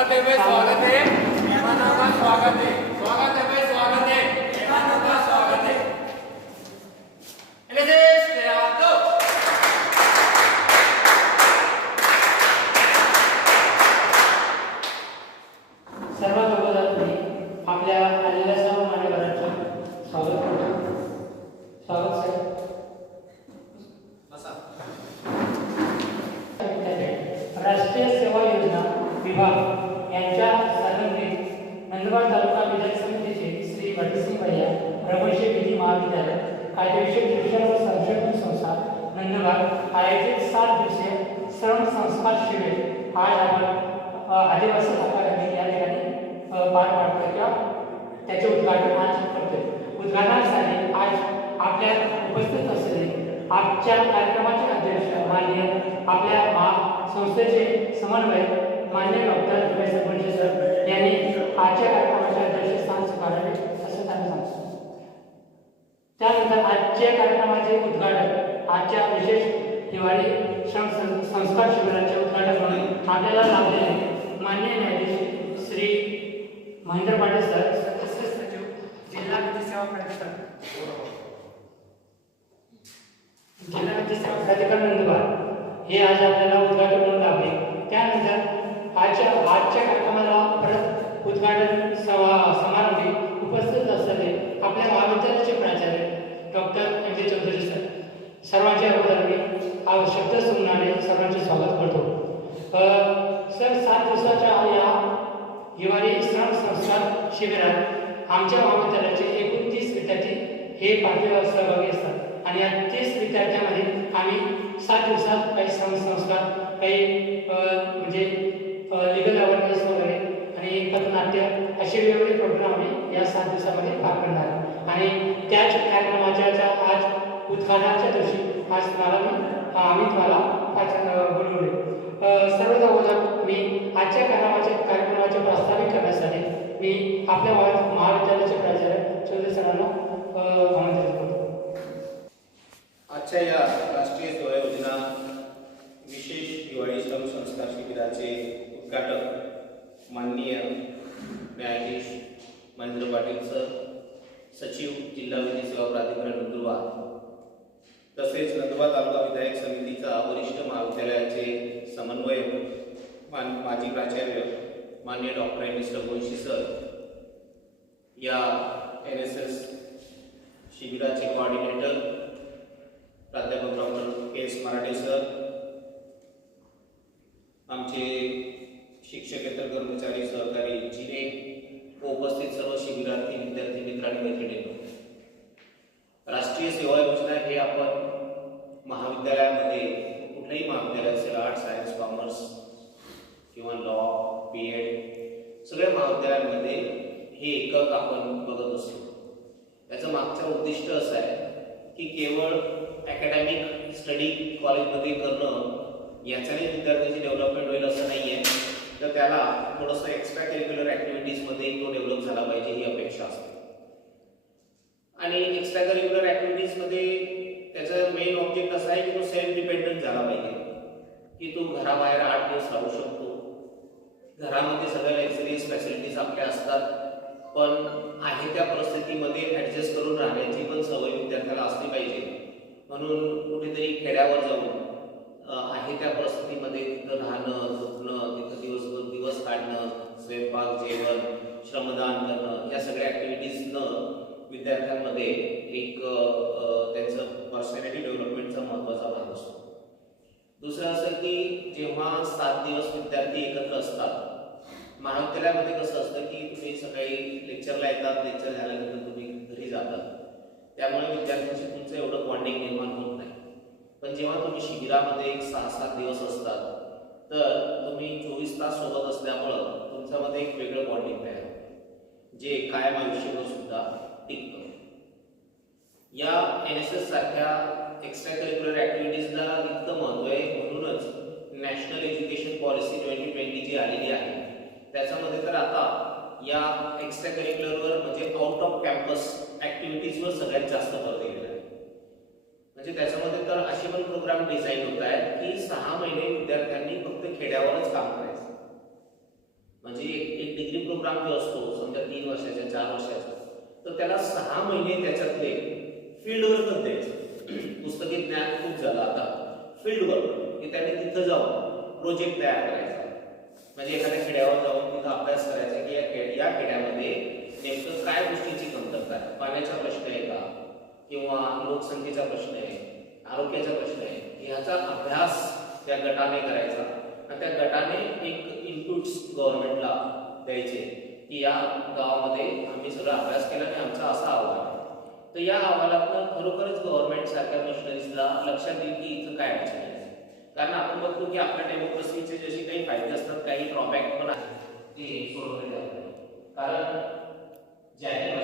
स्वागत है भाई, स्वागत है मेहमानों का, स्वागत है, स्वागत है भाई, स्वागत है मेहमानों का, स्वागत है। सर्वात अगोदर मी आपल्या आलेल्या सर्व मान्यवरांचे स्वागत करतो। स्वागत सर। राष्ट्रीय सेवा योजना विभाग यांच्या संबंधित नंदुरबार तालुका विधायक समितीचे श्री भटसिंग भैया प्रभूषे विधी महाविद्यालय कायदेविषयक शिक्षण व संशोधन संस्था नंदुरबार आयोजित 7 दिवसीय श्रम संस्कार शिबिर आज आपण आदिवासी अकादमी या ठिकाणी पार पाडतोय किंवा त्याचे उद्घाटन आज करतोय। उद्घाटनासाठी आज आपल्या उपस्थित असलेले आजच्या कार्यक्रमाचे अध्यक्ष माननीय आपल्या संस्थेचे समन्वयक माननीय डॉक्टर रमेश सरपंच सर यांनी आजच्या कार्यक्रमाचे अध्यक्षस्थान स्वीकारले असं त्यांनी सांगितलं। त्यानंतर आजच्या कार्यक्रमाचे उद्घाटन आजच्या विशेष हिवाळी श्रम संस्कार शिबिराचे उद्घाटन म्हणून आपल्याला लाभलेले माननीय न्यायाधीश श्री महेंद्र पाटील सर, सदस्य सचिव जिल्हा विधी सेवा प्राधिकरण प्राधिकरण नंदुरबार हे आज आपल्याला उद्घाटन म्हणून लाभले। त्यानंतर आजच्या कार्यक्रमाला परत उद्घाटन समारंभी उपस्थित असलेले आपल्या महाविद्यालयाचे प्राचार्य डॉक्टर एम चौधरी सर, सर्वांचे अगोदर मी शब्द सुमनाने सर्वांचे स्वागत करतो। सर, 7 दिवसाच्या या हिवाळी श्रम संस्कार शिबिरात आमच्या महाविद्यालयाचे 29 विद्यार्थी हे पाठीवर सहभागी असतात आणि या 30 विद्यार्थ्यांमध्ये आम्ही 7 दिवसात काही श्रम संस्कार, काही म्हणजे लिगल अवेअरनेस वगैरे आणि पथनाट्य असे वेगवेगळे प्रोग्राम आम्ही या 7 दिवसामध्ये पार करणार आणि त्याच कार्यक्रमाच्या आज उद्घाटनाच्या दिवशी आज आम्ही तुम्हाला बोलवले। सर्वात अगोदर मी आजच्या कार्यक्रमाचे प्रस्तावित करण्यासाठी मी आपल्या महाविद्यालयाचे प्राचार्य चौधरी सरांना आमंत्रित करतो। आजच्या या राष्ट्रीय सेवा योजना विशेष हिवाळी श्रम संस्कार शिबिराचे उद्घाटन माननीय न्यायाधीश महेंद्र पाटील सर, सचिव जिल्हा विधी सेवा प्राधिकरण नंदुरबार, तसेच नंदुरबार तालुका विधायक समितीचा वरिष्ठ महाविद्यालयाचे समन्वयक माजी प्राचार्य माननीय doctor M S Raghuvanshi sir, या NSS शिबिराचे कोऑर्डिनेटर प्राध्यापक डॉक्टर के.एस. मराठे सर, आमचे शिक्षकेतर कर्मचारी, सहकारी जिने व उपस्थित सर्व शिबिरार्थी, विद्यार्थी मित्र आणि मैत्रिणींनो, राष्ट्रीय सेवा योजना हे आपण महाविद्यालयामध्ये कुठल्याही महाविद्यालय असेल, आर्ट्स, सायन्स, कॉमर्स किंवा लॉ, BEd सगळ्या महाविद्यालयांमध्ये हे एकक आपण बघत असतो। याचं मागचं उद्दिष्ट असं आहे की केवळ अकॅडमिक स्टडी कॉलेजमध्ये करणं याच्याने विद्यार्थ्याची डेव्हलपमेंट होईल असं नाही आहे, तर त्याला थोडंसं एक्स्ट्रा करिक्युलर ॲक्टिव्हिटीजमध्ये तो डेव्हलप झाला पाहिजे ही अपेक्षा असते। आणि एक्स्ट्रा करिक्युलर ॲक्टिव्हिटीजमध्ये त्याचा मेन ऑब्जेक्ट असा आहे की तो सेल्फ डिपेंडंट झाला पाहिजे, की तो घराबाहेर 8 दिवस राहू शकतो, घरामध्ये सगळ्या लक्झरियस फॅसिलिटीज आपल्या असतात, पण आहे त्या परिस्थितीमध्ये ॲडजस्ट करून राहण्याची पण सवय विद्यार्थ्याला असली पाहिजे। म्हणून कुठेतरी खेड्यावर जाऊन आहे त्या परिस्थितीमध्ये तिथं राहणं, झोपणं, तिथं दिवस काढणं, स्वयंपाक, जेवण, श्रमदान करणं, या सगळ्या ॲक्टिव्हिटीजनं विद्यार्थ्यांमध्ये एक त्यांचं पर्सनॅलिटी डेव्हलपमेंटचा महत्त्वाचा भाग असतो। दुसरं असं की जेव्हा 7 दिवस विद्यार्थी एकत्र असतात, महाविद्यालयामध्ये कसं असतं की तुम्ही सकाळी लेक्चरला येतात, लेक्चर झाल्यानंतर तुम्ही घरी जातात, त्यामुळे विद्यार्थ्यांशी तुमचं एवढं बॉन्डिंग निर्माण होत नाही। पण जेव्हा तुम्ही शिबिरामध्ये 6-7 दिवस असतात, तर तुम्ही 24 तास सोबत असल्यामुळं तुमच्यामध्ये एक वेगळं बॉन्डिंग तयार होतं, जे कायम आयुष्यभर सुद्धा टिकतं। या NSS सारख्या एक्स्ट्रा करिक्युलर ॲक्टिव्हिटीजला इतकं महत्त्व आहे, म्हणूनच नॅशनल एज्युकेशन पॉलिसी 2020 जी आलेली आहे त्याच्यामध्ये तर आता या एक्स्ट्रा करिक्युलरवर म्हणजे आउट ऑफ कॅम्पस ॲक्टिव्हिटीजवर सगळ्यात जास्त भर दिलेला आहे। म्हणजे त्याच्यामध्ये तर असे पण प्रोग्राम डिझाईन होत आहेत की 6 महिने विद्यार्थ्यांनी फक्त खेड्यावरच काम करायचं, म्हणजे डिग्री प्रोग्राम जो असतो समजा 3 वर्षाचा 4 वर्षाचा, तर त्याला 6 महिने त्याच्यातले फील्ड वर्कच द्यायचं. पुस्तकी ज्ञान खूप झालं आता, फील्ड वर्क की त्याने तिथं जाऊन प्रोजेक्ट तयार करायचा. म्हणजे एखाद्या खेड्यावर जाऊन तिथं अभ्यास करायचा की या खेड्यामध्ये नेमकं काय गोष्टीची कमतरता आहे, पाण्याचा प्रश्न आहे का, किंवा लोकसंख्येचा प्रश्न आहे, आरोग्याचा प्रश्न आहे, ह्याचा अभ्यास त्या गटाने करायचा. आणि त्या गटाने एक इनपुट्स गव्हर्नमेंटला द्यायचे की या गावामध्ये आम्ही सगळा अभ्यास केला आणि आमचा असा अहवाल आहे. तर या अहवालातनं खरोखरच गव्हर्नमेंट सारख्या मशिनरीजला लक्षात येईल की इथं काय अडचण आहे. कारण आपण बघतो की आपल्या डेमोक्रेसीचे जसे काही फायदे असतात, काही ड्रॉबॅक पण आहेत ते सोडवले जातात. कारण ज्याने